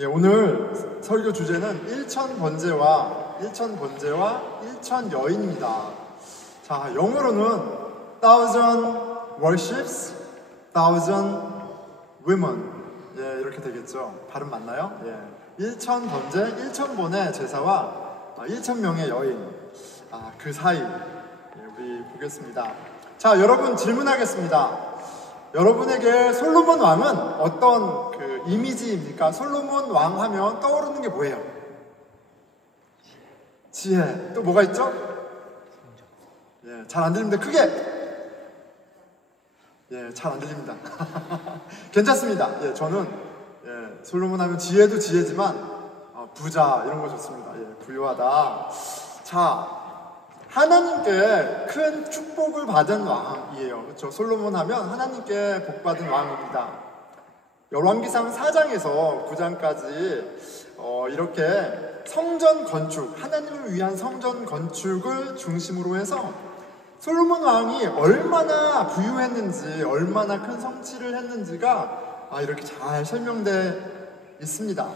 예, 오늘 설교 주제는 일천 번제와 일천 여인입니다. 자, 영어로는 thousand worships, thousand women. 예, 이렇게 되겠죠. 발음 맞나요? 예. 일천 번제, 일천 번의 제사와 일천 명의 여인. 그 사이. 예, 우리 보겠습니다. 자, 여러분 질문하겠습니다. 여러분에게 솔로몬 왕은 어떤 그 이미지입니까? 솔로몬 왕 하면 떠오르는 게 뭐예요? 지혜. 또 뭐가 있죠? 예, 잘 안 들립니다. 크게. 예, 잘 안 들립니다. 괜찮습니다. 예, 저는 솔로몬 하면 지혜도 지혜지만 부자 이런 거 좋습니다. 예, 부유하다. 자, 하나님께 큰 축복을 받은 왕이에요. 그렇죠? 솔로몬 하면 하나님께 복 받은 왕입니다. 열왕기상 4장에서 9장까지 이렇게 성전 건축, 하나님을 위한 성전 건축을 중심으로 해서 솔로몬 왕이 얼마나 부유했는지, 얼마나 큰 성취를 했는지가 이렇게 잘 설명되어 있습니다.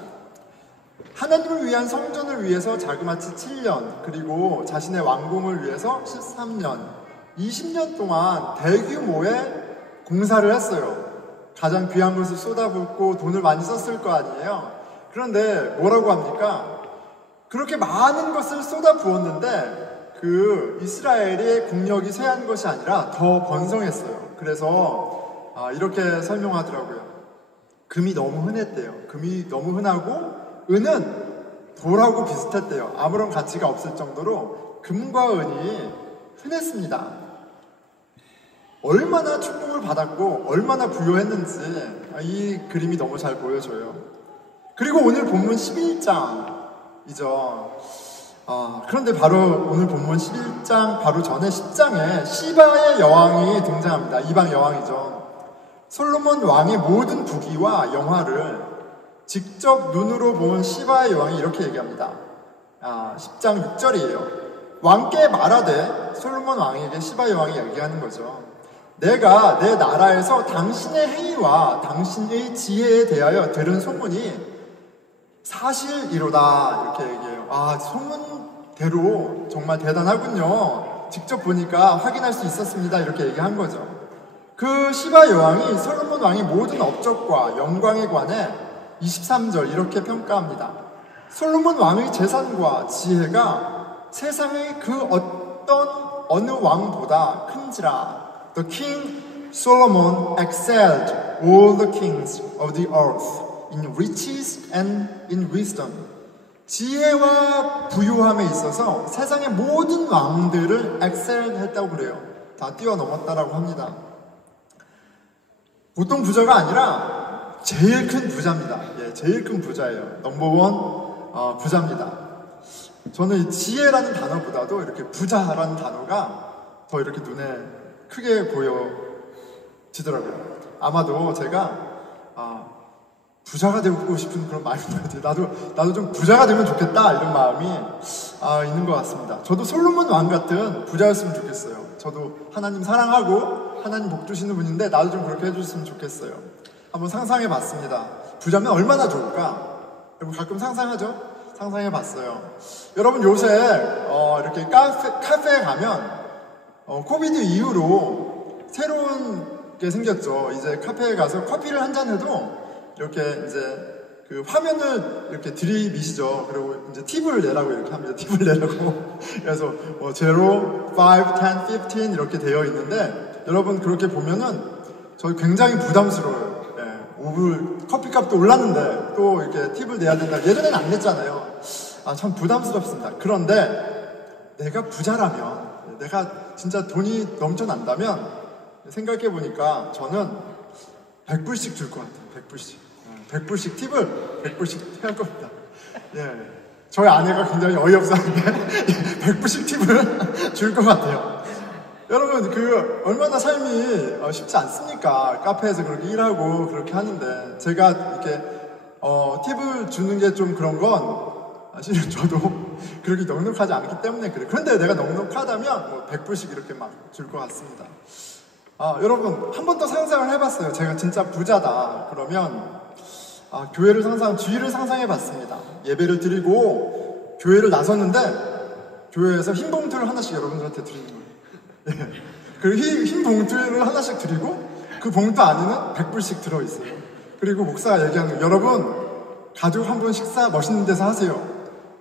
하나님을 위한 성전을 위해서 자그마치 7년, 그리고 자신의 왕궁을 위해서 13년, 20년 동안 대규모의 공사를 했어요. 가장 귀한 것을 쏟아붓고 돈을 많이 썼을 거 아니에요. 그런데 뭐라고 합니까? 그렇게 많은 것을 쏟아부었는데 그 이스라엘의 국력이 쇠한 것이 아니라 더 번성했어요. 그래서 이렇게 설명하더라고요. 금이 너무 흔했대요. 금이 너무 흔하고 은은 돌하고 비슷했대요. 아무런 가치가 없을 정도로 금과 은이 흔했습니다. 얼마나 축복을 받았고 얼마나 부유했는지 이 그림이 너무 잘 보여줘요. 그리고 오늘 본문 11장이죠. 그런데 바로 오늘 본문 11장 바로 전에 10장에 시바의 여왕이 등장합니다. 이방 여왕이죠. 솔로몬 왕의 모든 부귀와 영화를 직접 눈으로 본 시바의 여왕이 이렇게 얘기합니다. 10장 6절이에요. 왕께 말하되, 솔로몬 왕에게 시바 여왕이 얘기하는 거죠. 내가 내 나라에서 당신의 행위와 당신의 지혜에 대하여 들은 소문이 사실이로다. 이렇게 얘기해요. 소문대로 정말 대단하군요. 직접 보니까 확인할 수 있었습니다. 이렇게 얘기한 거죠. 그 시바 여왕이 솔로몬 왕의 모든 업적과 영광에 관해 23절 이렇게 평가합니다. 솔로몬 왕의 재산과 지혜가 세상의 그 어느 왕보다 큰지라. The king Solomon excelled all the kings of the earth in riches and in wisdom. 지혜와 부유함에 있어서 세상의 모든 왕들을 excelled 했다고 그래요. 다 뛰어넘었다라고 합니다. 보통 부자가 아니라 제일 큰 부자입니다. 예, 제일 큰 부자예요. 넘버원 부자입니다. 저는 지혜라는 단어보다도 이렇게 부자라는 단어가 더 이렇게 눈에 크게 보여지더라고요. 아마도 제가 부자가 되고 싶은 그런 마음인 것 같아요. 나도 좀 부자가 되면 좋겠다 이런 마음이 있는 것 같습니다. 저도 솔로몬 왕 같은 부자였으면 좋겠어요. 저도 하나님 사랑하고 하나님 복 주시는 분인데 나도 좀 그렇게 해주셨으면 좋겠어요. 한번 상상해 봤습니다. 부자면 얼마나 좋을까? 여러분 가끔 상상하죠? 상상해 봤어요. 여러분 요새 이렇게 카페에 가면 코비드 이후로 새로운 게 생겼죠. 이제 카페에 가서 커피를 한 잔 해도 이렇게 이제 그 화면을 이렇게 들이미시죠. 그리고 이제 팁을 내라고 이렇게 합니다. 팁을 내라고. 그래서 0, 5, 10, 15 이렇게 되어 있는데 여러분 그렇게 보면은 저희 굉장히 부담스러워요. 커피값도 올랐는데 또 이렇게 팁을 내야 된다. 예전에는 안 냈잖아요. 참 부담스럽습니다. 그런데 내가 부자라면, 내가 진짜 돈이 넘쳐난다면 생각해보니까 저는 100불씩 줄 것 같아요. 100불씩. 100불씩 팁을 100불씩 할 겁니다. 예. 저희 아내가 굉장히 어이없어 하는데 100불씩 팁을 줄 것 같아요. 여러분 얼마나 삶이 쉽지 않습니까? 카페에서 그렇게 일하고 그렇게 하는데 제가 이렇게 팁을 주는 게 좀 그런 건 사실은 저도 그렇게 넉넉하지 않기 때문에 그래요. 그런데 내가 넉넉하다면 100불씩 이렇게 막 줄 것 같습니다. 여러분 한 번 더 상상을 해봤어요. 제가 진짜 부자다 그러면 주일을 상상해 봤습니다. 예배를 드리고 교회를 나섰는데 교회에서 흰 봉투를 하나씩 여러분들한테 드리는 거예요. 그 흰 봉투를 하나씩 드리고 그 봉투 안에는 100불씩 들어있어요. 그리고 목사가 얘기하는 거예요. 여러분, 가족 한 분 식사 멋있는 데서 하세요.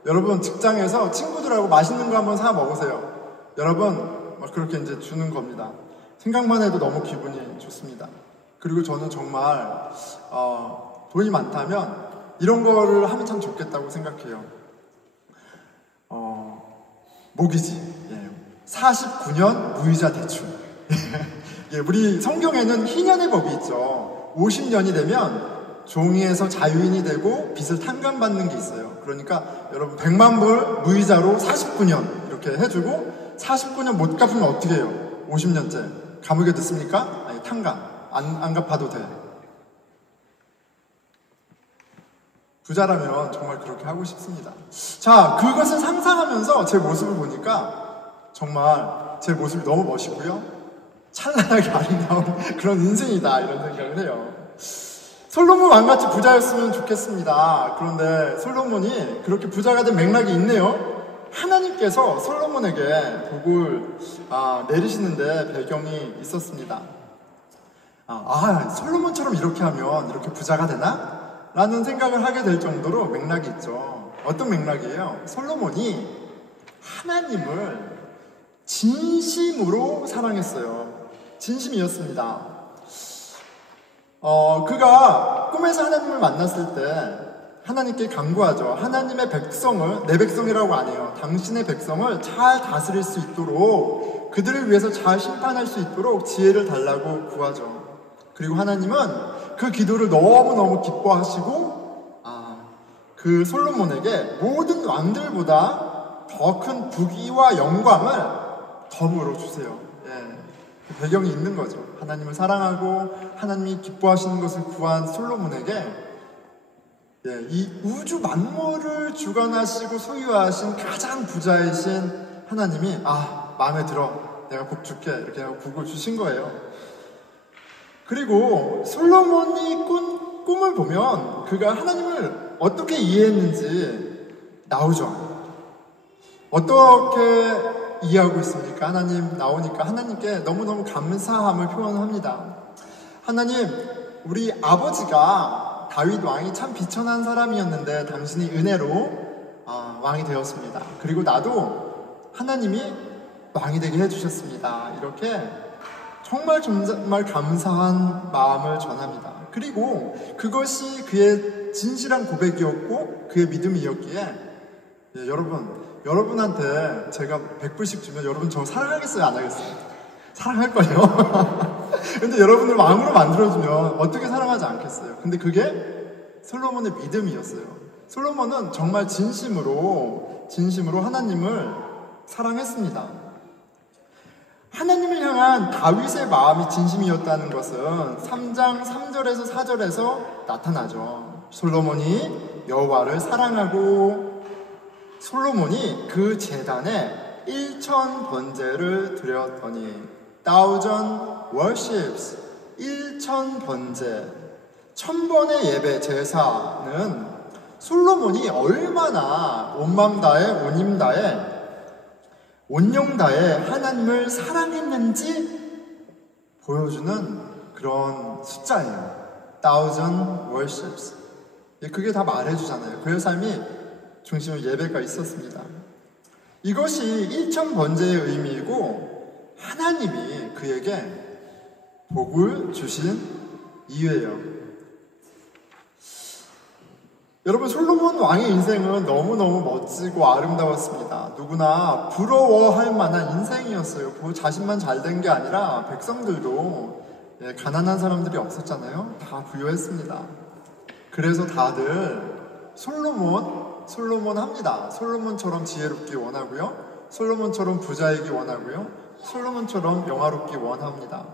여러분, 직장에서 친구들하고 맛있는 거 한번 사 먹으세요. 여러분, 막 그렇게 이제 주는 겁니다. 생각만 해도 너무 기분이 좋습니다. 그리고 저는 정말 돈이 많다면 이런 거를 하면 참 좋겠다고 생각해요. 모기지. 49년 무이자 대출. 우리 성경에는 희년의 법이 있죠. 50년이 되면 종이에서 자유인이 되고 빚을 탕감받는 게 있어요. 그러니까 여러분 100만 불 무이자로 49년 이렇게 해주고 49년 못 갚으면 어떻게 해요? 50년째 감옥에 듣습니까? 아니, 탕감. 안 갚아도 돼. 부자라면 정말 그렇게 하고 싶습니다. 자, 그것을 상상하면서 제 모습을 보니까 정말 제 모습이 너무 멋있고요. 찬란하게 아름다운 그런 인생이다 이런 생각을 해요. 솔로몬 왕같이 부자였으면 좋겠습니다. 그런데 솔로몬이 그렇게 부자가 된 맥락이 있네요. 하나님께서 솔로몬에게 복을 내리시는데 배경이 있었습니다. 솔로몬처럼 이렇게 하면 이렇게 부자가 되나? 라는 생각을 하게 될 정도로 맥락이 있죠. 어떤 맥락이에요? 솔로몬이 하나님을 진심으로 사랑했어요. 진심이었습니다. 그가 꿈에서 하나님을 만났을 때 하나님께 간구하죠. 하나님의 백성을, 내 백성이라고 안 해요. 당신의 백성을 잘 다스릴 수 있도록, 그들을 위해서 잘 심판할 수 있도록 지혜를 달라고 구하죠. 그리고 하나님은 그 기도를 너무너무 기뻐하시고 그 솔로몬에게 모든 왕들보다 더 큰 부귀와 영광을 더불어 주세요. 그 배경이 있는 거죠. 하나님을 사랑하고 하나님이 기뻐하시는 것을 구한 솔로몬에게 이 우주 만물을 주관하시고 소유하신 가장 부자이신 하나님이 마음에 들어, 내가 복 줄게 이렇게 하고 복을 주신 거예요. 그리고 솔로몬이 꾼 꿈을 보면 그가 하나님을 어떻게 이해했는지 나오죠. 어떻게 이해하고 있습니까? 하나님 나오니까 하나님께 너무너무 감사함을 표현합니다. 하나님, 우리 아버지가 다윗 왕이 참 비천한 사람이었는데 당신이 은혜로 왕이 되었습니다. 그리고 나도 하나님이 왕이 되게 해주셨습니다. 이렇게 정말 감사한 마음을 전합니다. 그리고 그것이 그의 진실한 고백이었고 그의 믿음이었기에 여러분한테 제가 100불씩 주면 여러분 저 사랑하겠어요? 안 하겠어요? 사랑할 거예요. 근데 여러분을 왕으로 만들어주면 어떻게 사랑하지 않겠어요? 근데 그게 솔로몬의 믿음이었어요. 솔로몬은 정말 진심으로 하나님을 사랑했습니다. 하나님을 향한 다윗의 마음이 진심이었다는 것은 3장 3절에서 4절에서 나타나죠. 솔로몬이 여호와를 사랑하고 솔로몬이 그 제단에 1000 번제를 드렸더니 1000 worships 1000 번제 1000번의 예배 제사는 솔로몬이 얼마나 온 맘 다해 온 힘 다해 온영 다해 하나님을 사랑했는지 보여주는 그런 숫자예요. 1000 worships. 그게 다 말해주잖아요. 그의 삶이 중심에 예배가 있었습니다. 이것이 1000 번제의 의미이고 하나님이 그에게 복을 주신 이유예요. 여러분, 솔로몬 왕의 인생은 너무너무 멋지고 아름다웠습니다. 누구나 부러워할 만한 인생이었어요. 그 자신만 잘된 게 아니라 백성들도 가난한 사람들이 없었잖아요. 다 부유했습니다. 그래서 다들 솔로몬 합니다. 솔로몬처럼 지혜롭기 원하고요. 솔로몬처럼 부자이기 원하고요. 솔로몬처럼 영화롭기 원합니다.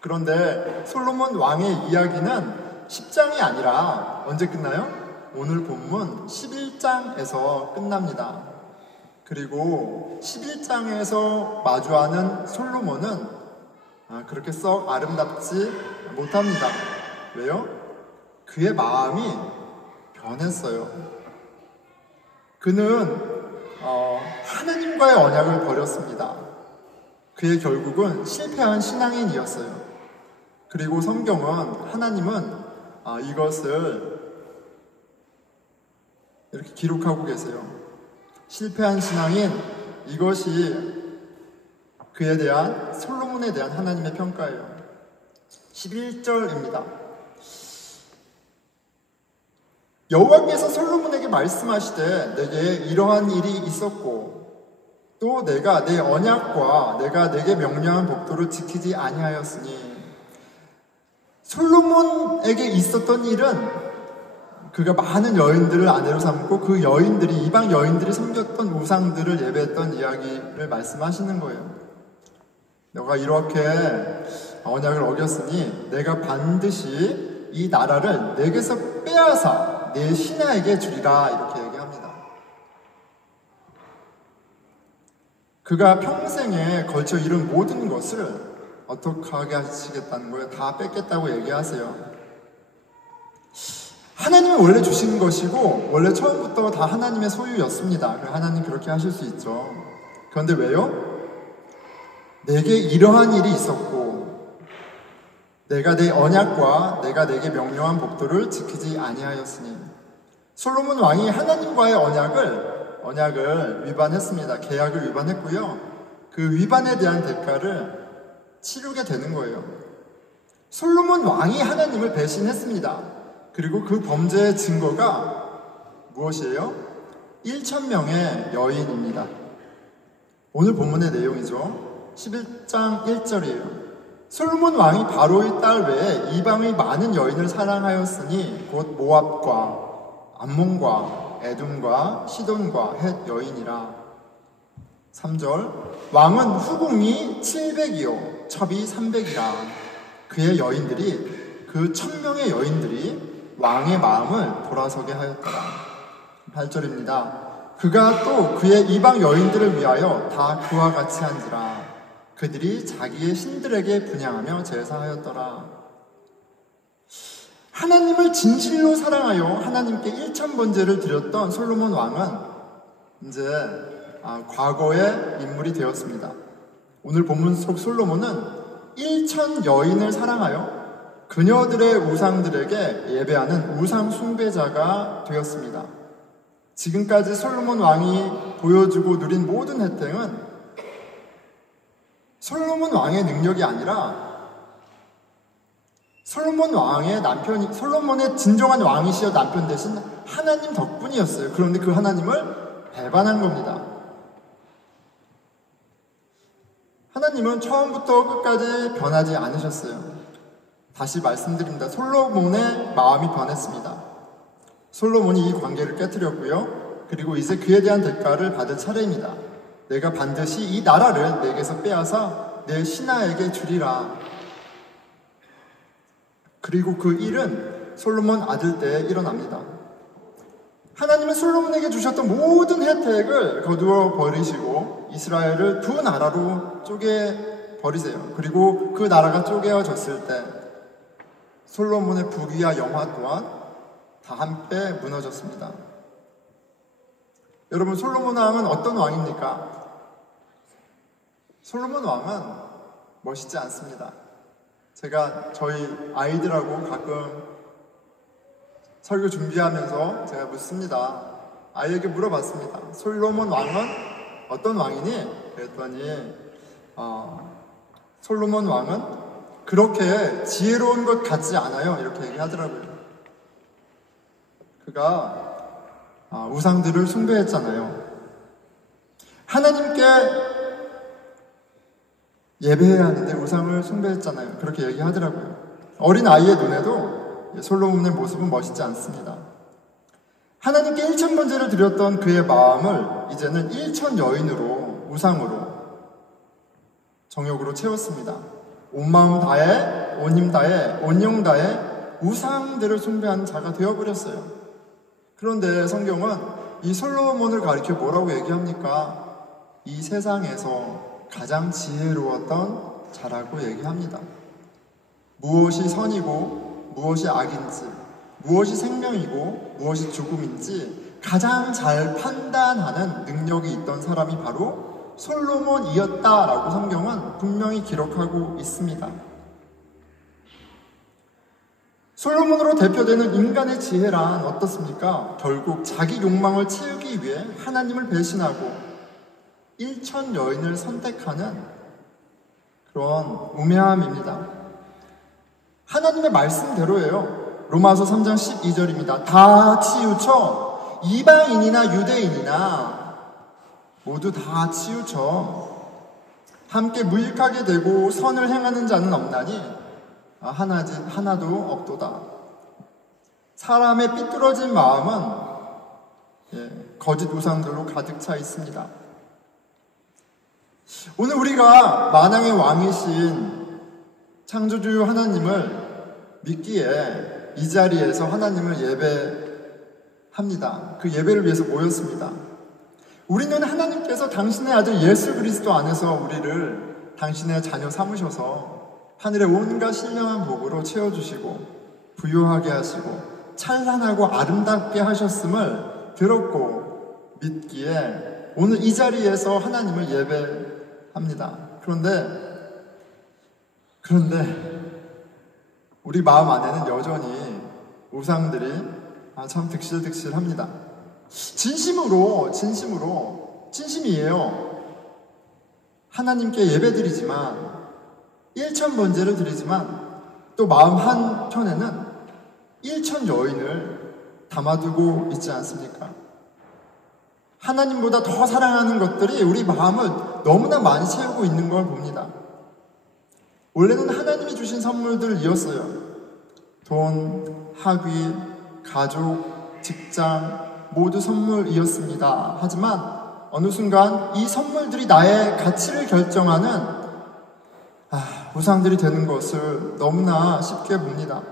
그런데 솔로몬 왕의 이야기는 10장이 아니라 언제 끝나요? 오늘 본문 11장에서 끝납니다. 그리고 11장에서 마주하는 솔로몬은 그렇게 썩 아름답지 못합니다. 왜요? 그의 마음이 변했어요. 그는 하나님과의 언약을 버렸습니다. 그의 결국은 실패한 신앙인이었어요. 그리고 성경은 하나님은 이것을 이렇게 기록하고 계세요. 실패한 신앙인, 이것이 그에 대한, 솔로몬에 대한 하나님의 평가예요. 11절입니다. 여호와께서 솔로몬에게 말씀하시되 내게 이러한 일이 있었고 또 내가 내 언약과 내가 내게 명령한 법도를 지키지 아니하였으니, 솔로몬에게 있었던 일은 그가 많은 여인들을 아내로 삼고 그 여인들이, 이방 여인들이 섬겼던 우상들을 예배했던 이야기를 말씀하시는 거예요. 너가 이렇게 언약을 어겼으니 내가 반드시 이 나라를 내게서 빼앗아 내 신하에게 주리라, 이렇게 얘기합니다. 그가 평생에 걸쳐 이룬 모든 것을 어떻게 하게 하시겠다는 거예요? 다 뺏겠다고 얘기하세요. 하나님이 원래 주신 것이고 원래 처음부터 다 하나님의 소유였습니다. 하나님 그렇게 하실 수 있죠. 그런데 왜요? 내게 이러한 일이 있었고 내가 내 언약과 내가 내게 명령한 법도를 지키지 아니하였으니, 솔로몬 왕이 하나님과의 언약을 위반했습니다. 계약을 위반했고요. 그 위반에 대한 대가를 치르게 되는 거예요. 솔로몬 왕이 하나님을 배신했습니다. 그리고 그 범죄의 증거가 무엇이에요? 1,000명의 여인입니다. 오늘 본문의 내용이죠. 11장 1절이에요. 솔로몬 왕이 바로의 딸 외에 이방의 많은 여인을 사랑하였으니 곧 모압과 암몬과 에돔과 시돈과 헷 여인이라. 3절, 왕은 후궁이 700이요 첩이 300이라. 그의 여인들이, 그 1,000명의 여인들이 왕의 마음을 돌아서게 하였더라. 8절입니다. 그가 또 그의 이방 여인들을 위하여 다 그와 같이 한지라. 그들이 자기의 신들에게 분향하며 제사하였더라. 하나님을 진실로 사랑하여 하나님께 1,000번제를 드렸던 솔로몬 왕은 이제 과거의 인물이 되었습니다. 오늘 본문 속 솔로몬은 1,000 여인을 사랑하여 그녀들의 우상들에게 예배하는 우상 숭배자가 되었습니다. 지금까지 솔로몬 왕이 보여주고 누린 모든 혜택은 솔로몬 왕의 능력이 아니라 솔로몬의 진정한 왕이시여 남편 대신 하나님 덕분이었어요. 그런데 그 하나님을 배반한 겁니다. 하나님은 처음부터 끝까지 변하지 않으셨어요. 다시 말씀드립니다. 솔로몬의 마음이 변했습니다. 솔로몬이 이 관계를 깨뜨렸고요. 그리고 이제 그에 대한 대가를 받을 차례입니다. 내가 반드시 이 나라를 내게서 빼앗아 내 신하에게 주리라. 그리고 그 일은 솔로몬 아들 때에 일어납니다. 하나님은 솔로몬에게 주셨던 모든 혜택을 거두어 버리시고 이스라엘을 두 나라로 쪼개 버리세요. 그리고 그 나라가 쪼개어졌을 때 솔로몬의 부귀와 영화 또한 다 함께 무너졌습니다. 여러분, 솔로몬 왕은 어떤 왕입니까? 솔로몬 왕은 멋있지 않습니다. 제가 저희 아이들하고 가끔 설교 준비하면서 제가 묻습니다. 아이에게 물어봤습니다. 솔로몬 왕은 어떤 왕이니? 그랬더니 솔로몬 왕은 그렇게 지혜로운 것 같지 않아요. 이렇게 얘기하더라고요. 그가 우상들을 숭배했잖아요. 하나님께 예배해야 하는데 우상을 숭배했잖아요. 그렇게 얘기하더라고요. 어린 아이의 눈에도 솔로몬의 모습은 멋있지 않습니다. 하나님께 1,000번제를 드렸던 그의 마음을 이제는 1,000 여인으로, 우상으로, 정욕으로 채웠습니다. 온 마음 다해, 온 힘 다해, 온 영 다해 우상들을 숭배하는 자가 되어버렸어요. 그런데 성경은 이 솔로몬을 가리켜 뭐라고 얘기합니까? 이 세상에서 가장 지혜로웠던 자라고 얘기합니다. 무엇이 선이고 무엇이 악인지, 무엇이 생명이고 무엇이 죽음인지 가장 잘 판단하는 능력이 있던 사람이 바로 솔로몬이었다라고 성경은 분명히 기록하고 있습니다. 솔로몬으로 대표되는 인간의 지혜란 어떻습니까? 결국 자기 욕망을 채우기 위해 하나님을 배신하고 일천 여인을 선택하는 그런 우매함입니다. 하나님의 말씀대로예요. 로마서 3장 12절입니다. 다 치우쳐 이방인이나 유대인이나 모두 다 치우쳐 함께 무익하게 되고 선을 행하는 자는 없나니 하나도 없도다. 사람의 삐뚤어진 마음은 거짓 우상들로 가득 차 있습니다. 오늘 우리가 만왕의 왕이신 창조주 하나님을 믿기에 이 자리에서 하나님을 예배합니다. 그 예배를 위해서 모였습니다. 우리는 하나님께서 당신의 아들 예수 그리스도 안에서 우리를 당신의 자녀 삼으셔서 하늘의 온갖 신령한 복으로 채워주시고 부유하게 하시고 찬란하고 아름답게 하셨음을 들었고 믿기에 오늘 이 자리에서 하나님을 예배합니다. 그런데 우리 마음 안에는 여전히 우상들이 참 득실득실합니다. 진심이에요. 하나님께 예배드리지만 일천 번제를 드리지만 또 마음 한켠에는 일천 여인을 담아두고 있지 않습니까? 하나님보다 더 사랑하는 것들이 우리 마음을 너무나 많이 채우고 있는 걸 봅니다. 원래는 하나님이 주신 선물들이었어요. 돈, 학위, 가족, 직장 모두 선물이었습니다. 하지만 어느 순간 이 선물들이 나의 가치를 결정하는 우상들이 되는 것을 너무나 쉽게 봅니다.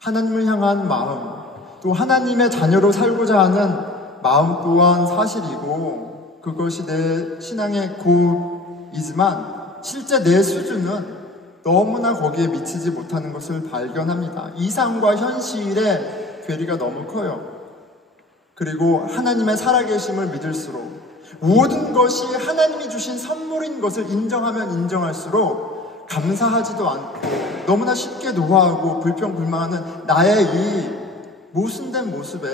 하나님을 향한 마음, 또 하나님의 자녀로 살고자 하는 마음 또한 사실이고 그것이 내 신앙의 고이지만 실제 내 수준은 너무나 거기에 미치지 못하는 것을 발견합니다. 이상과 현실의 괴리가 너무 커요. 그리고 하나님의 살아계심을 믿을수록 모든 것이 하나님이 주신 선물인 것을 인정하면 인정할수록 감사하지도 않고 너무나 쉽게 노하고 불평불만하는 나의 이 모순된 모습에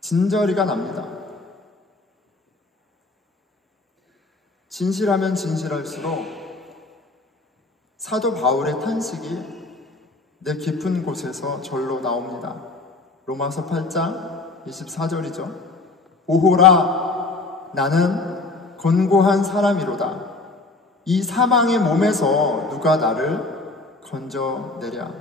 진저리가 납니다. 진실하면 진실할수록 사도 바울의 탄식이 내 깊은 곳에서 절로 나옵니다. 로마서 8장 24절이죠. 오호라 나는 곤고한 사람이로다. 이 사망의 몸에서 누가 나를 건져내랴.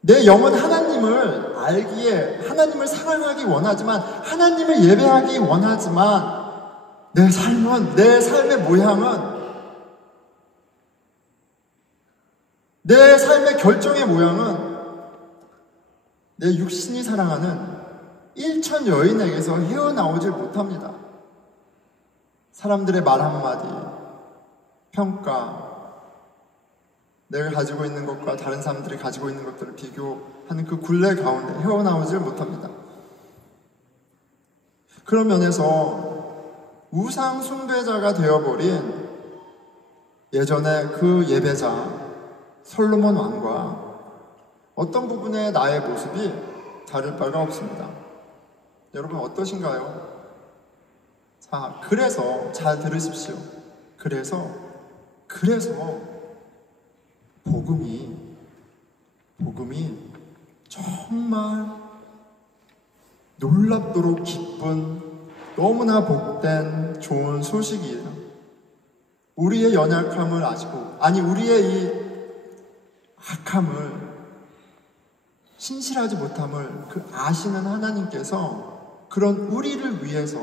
내 영은 하나님을 알기에 하나님을 사랑하기 원하지만 하나님을 예배하기 원하지만 내 삶의 모양은 내 삶의 결정의 모양은 내 육신이 사랑하는 일천 여인에게서 헤어나오질 못합니다. 사람들의 말 한마디, 평가, 내가 가지고 있는 것과 다른 사람들이 가지고 있는 것들을 비교하는 그 굴레 가운데 헤어나오질 못합니다. 그런 면에서 우상 숭배자가 되어버린 예전에 그 예배자 솔로몬 왕과 어떤 부분의 나의 모습이 다를 바가 없습니다. 여러분 어떠신가요? 자, 그래서 잘 들으십시오. 그래서 복음이 정말 놀랍도록 기쁜 너무나 복된 좋은 소식이에요. 우리의 연약함을 아시고 우리의 이 악함을 신실하지 못함을 아시는 하나님께서 그런 우리를 위해서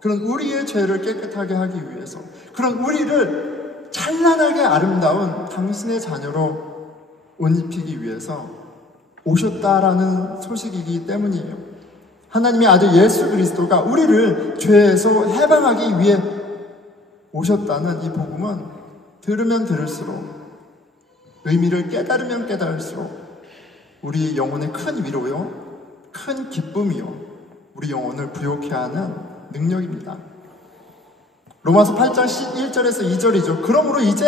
그런 우리의 죄를 깨끗하게 하기 위해서 그런 우리를 찬란하게 아름다운 당신의 자녀로 옷 입히기 위해서 오셨다라는 소식이기 때문이에요. 하나님의 아들 예수 그리스도가 우리를 죄에서 해방하기 위해 오셨다는 이 복음은 들으면 들을수록 의미를 깨달으면 깨달을수록 우리 영혼의 큰 위로요, 큰 기쁨이요, 우리 영혼을 부욕해 하는 능력입니다. 로마서 8장 1절에서 2절이죠. 그러므로 이제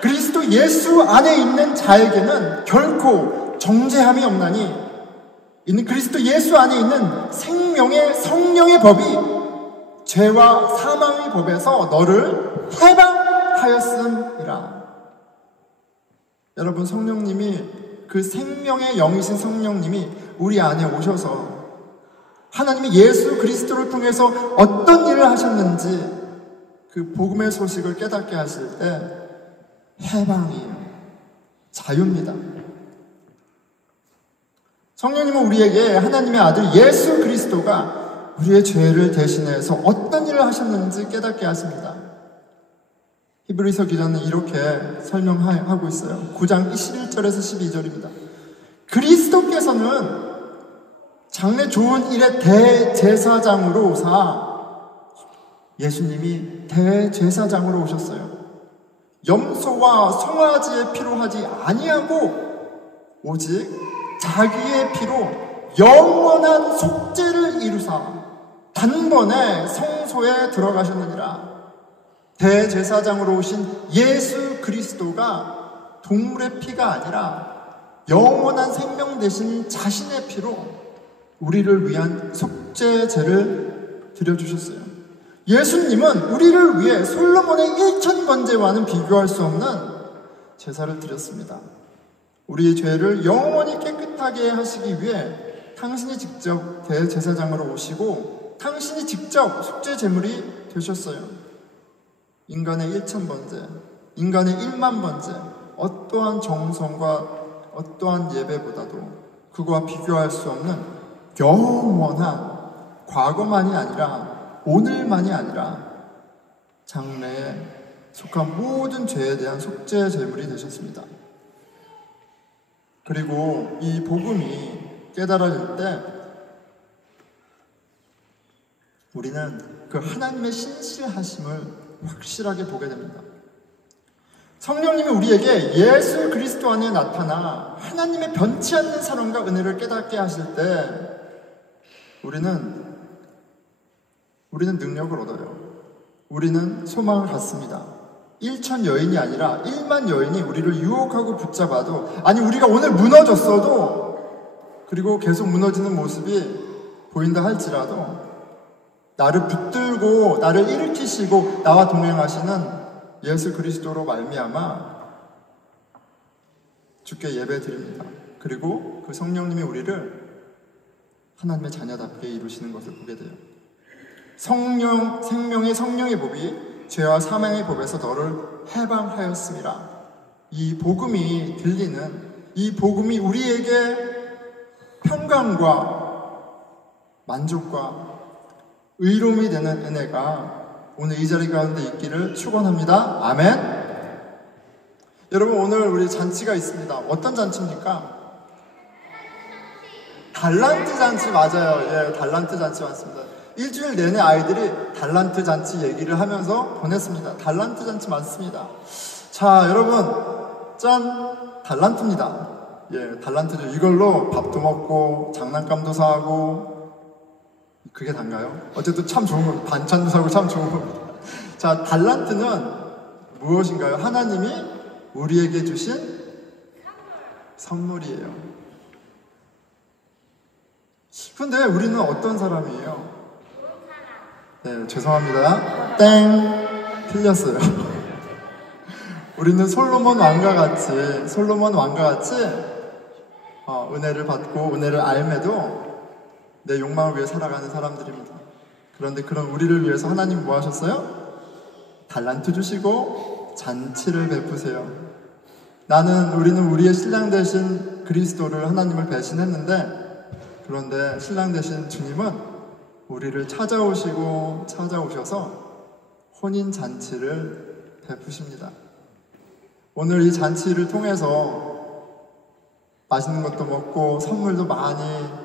그리스도 예수 안에 있는 자에게는 결코 정죄함이 없나니, 이는 그리스도 예수 안에 있는 생명의 성령의 법이 죄와 사망의 법에서 너를 해방하였음이라. 여러분, 성령님이, 그 생명의 영이신 성령님이 우리 안에 오셔서 하나님이 예수 그리스도를 통해서 어떤 일을 하셨는지 그 복음의 소식을 깨닫게 하실 때 해방이에요. 자유입니다. 성령님은 우리에게 하나님의 아들 예수 그리스도가 우리의 죄를 대신해서 어떤 일을 하셨는지 깨닫게 하십니다. 히브리서 기자는 이렇게 설명하고 있어요. 9장 11절에서 12절입니다. 그리스도께서는 장래 좋은 일의 대제사장으로 오사, 예수님이 대제사장으로 오셨어요. 염소와 송아지의 피로 하지 아니하고 오직 자기의 피로 영원한 속죄를 이루사 단번에 성소에 들어가셨느니라. 대제사장으로 오신 예수 그리스도가 동물의 피가 아니라 영원한 생명 대신 자신의 피로 우리를 위한 속죄제를 드려주셨어요. 예수님은 우리를 위해 솔로몬의 1000번제와는 비교할 수 없는 제사를 드렸습니다. 우리의 죄를 영원히 깨끗하게 하시기 위해 당신이 직접 대제사장으로 오시고 당신이 직접 속죄 제물이 되셨어요. 인간의 1000번제, 인간의 100,000번제, 어떠한 정성과 어떠한 예배보다도 그거와 비교할 수 없는 영원한, 과거만이 아니라 오늘만이 아니라 장래에 속한 모든 죄에 대한 속죄 제물이 되셨습니다. 그리고 이 복음이 깨달아질 때 우리는 그 하나님의 신실하심을 확실하게 보게 됩니다. 성령님이 우리에게 예수 그리스도 안에 나타나 하나님의 변치 않는 사랑과 은혜를 깨닫게 하실 때 우리는 능력을 얻어요. 우리는 소망을 갖습니다. 1천 여인이 아니라 1만 여인이 우리를 유혹하고 붙잡아도, 아니 우리가 오늘 무너졌어도, 그리고 계속 무너지는 모습이 보인다 할지라도 나를 붙들고 나를 일으키시고 나와 동행하시는 예수 그리스도로 말미암아 주께 예배드립니다. 그리고 그 성령님이 우리를 하나님의 자녀답게 이루시는 것을 보게 돼요. 생명의 성령의 법이 죄와 사망의 법에서 너를 해방하였음이라. 이 복음이 들리는, 이 복음이 우리에게 평강과 만족과 의로움이 되는 은혜가 오늘 이 자리 가운데 있기를 축원합니다. 아멘. 여러분, 오늘 우리 잔치가 있습니다. 어떤 잔치입니까? 달란트 잔치. 맞아요. 예, 달란트 잔치 맞습니다. 일주일 내내 아이들이 달란트 잔치 얘기를 하면서 보냈습니다. 달란트 잔치 맞습니다. 자, 여러분, 짠! 달란트입니다. 예, 달란트죠. 이걸로 밥도 먹고 장난감도 사고, 그게 단가요? 어쨌든 참 좋은 겁니다. 반찬도 사고 참 좋은 겁니다. 자, 달란트는 무엇인가요? 하나님이 우리에게 주신 선물이에요. 근데 우리는 어떤 사람이에요? 네, 죄송합니다. 땡! 틀렸어요. 우리는 솔로몬 왕과 같이 은혜를 받고 은혜를 알매도 내 욕망을 위해 살아가는 사람들입니다. 그런데 그런 우리를 위해서 하나님 뭐 하셨어요? 달란트 주시고 잔치를 베푸세요. 우리는 우리의 신랑 되신 그리스도를, 하나님을 배신했는데, 그런데 신랑 되신 주님은 우리를 찾아오셔서 혼인 잔치를 베푸십니다. 오늘 이 잔치를 통해서 맛있는 것도 먹고 선물도 많이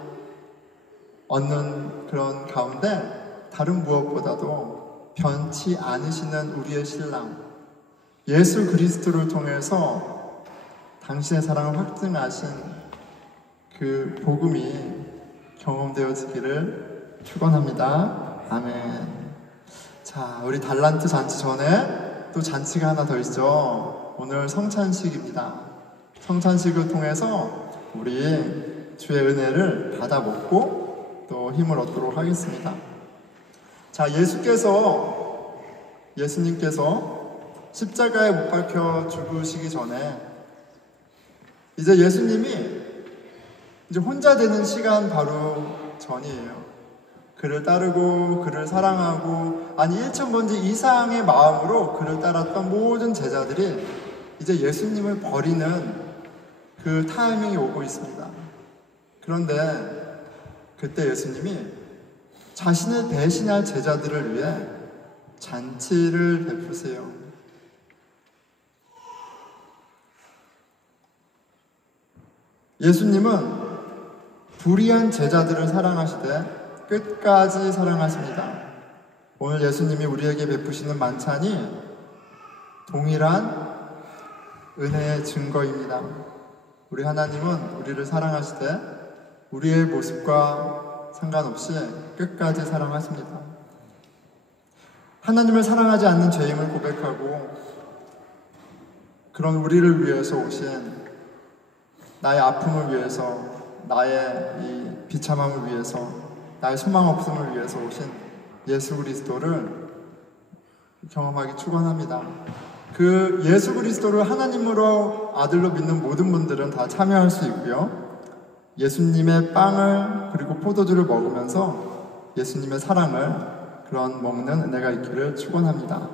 얻는 그런 가운데 다른 무엇보다도 변치 않으시는 우리의 신랑 예수 그리스도를 통해서 당신의 사랑을 확증하신 그 복음이 경험되어지기를 축원합니다. 아멘. 자, 우리 달란트 잔치 전에 또 잔치가 하나 더 있죠. 오늘 성찬식입니다. 성찬식을 통해서 우리 주의 은혜를 받아 먹고 또 힘을 얻도록 하겠습니다. 자, 예수님께서 십자가에 못 박혀 죽으시기 전에 이제 예수님이 이제 혼자 되는 시간 바로 전이에요. 그를 따르고 그를 사랑하고 1,000번째 이상의 마음으로 그를 따랐던 모든 제자들이 이제 예수님을 버리는 그 타이밍이 오고 있습니다. 그런데 그때 예수님이 자신을 대신할 제자들을 위해 잔치를 베푸세요. 예수님은 불의한 제자들을 사랑하시되 끝까지 사랑하십니다. 오늘 예수님이 우리에게 베푸시는 만찬이 동일한 은혜의 증거입니다. 우리 하나님은 우리를 사랑하시되 우리의 모습과 상관없이 끝까지 사랑하십니다. 하나님을 사랑하지 않는 죄임을 고백하고 그런 우리를 위해서 오신 나의 아픔을 위해서, 나의 이 비참함을 위해서, 나의 소망 없음을 위해서 오신 예수 그리스도를 경험하기 축원합니다. 그 예수 그리스도를 하나님으로 아들로 믿는 모든 분들은 다 참여할 수 있고요. 예수님의 빵을 그리고 포도주를 먹으면서 예수님의 사랑을 그런 먹는 은혜가 있기를 축원합니다.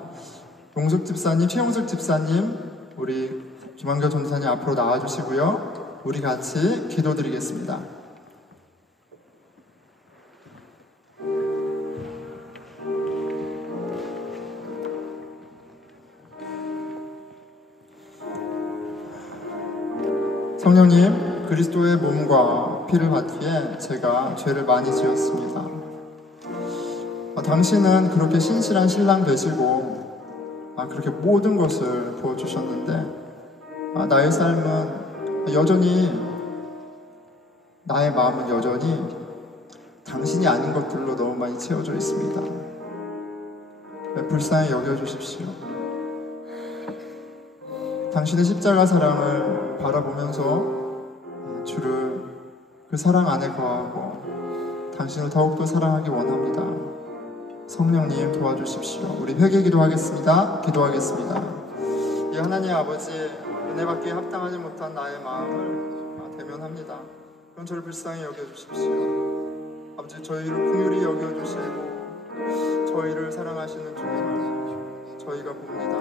용숙 집사님, 최용숙 집사님, 우리 김한결 전도사님 앞으로 나와주시고요. 우리 같이 기도드리겠습니다. 성령님, 그리스도의 몸과 피를 받기에 제가 죄를 많이 지었습니다. 당신은 그렇게 신실한 신랑 되시고 그렇게 모든 것을 부어주셨는데 나의 삶은 여전히, 나의 마음은 여전히 당신이 아닌 것들로 너무 많이 채워져 있습니다. 불쌍히 여겨주십시오. 당신의 십자가 사랑을 바라보면서 주를 그 사랑 안에 거하고 당신을 더욱더 사랑하기 원합니다. 성령님 도와주십시오. 우리 회개 기도하겠습니다. 이 하나님 아버지, 은혜 받기에 합당하지 못한 나의 마음을 대면합니다. 그럼 저를 불쌍히 여겨주십시오. 아버지, 저희를 긍휼히 여겨주시고 저희를 사랑하시는 주님을 저희가 봅니다.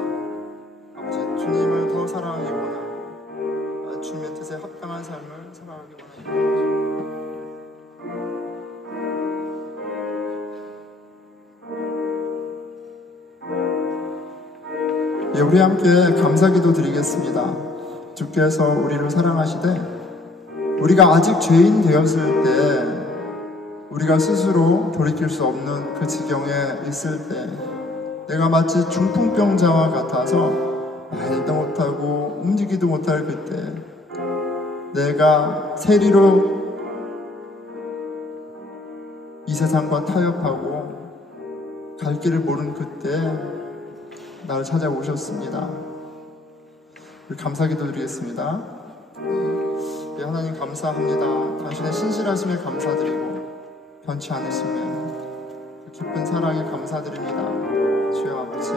아버지, 주님을 더 사랑하기 원하고 주님의 뜻에 합당한 삶을 살아가기 원합니다. 우리 함께 감사기도 드리겠습니다. 주께서 우리를 사랑하시되 우리가 아직 죄인 되었을 때, 우리가 스스로 돌이킬 수 없는 그 지경에 있을 때, 내가 마치 중풍병자와 같아서 말도 못하고 움직이도 못할 그때, 내가 세리로 이 세상과 타협하고 갈 길을 모르는 그때 나를 찾아오셨습니다. 우리 감사기도 드리겠습니다. 하나님 감사합니다. 당신의 신실하심에 감사드리고 변치 않으심에 기쁜 사랑에 감사드립니다. 주여 아버지,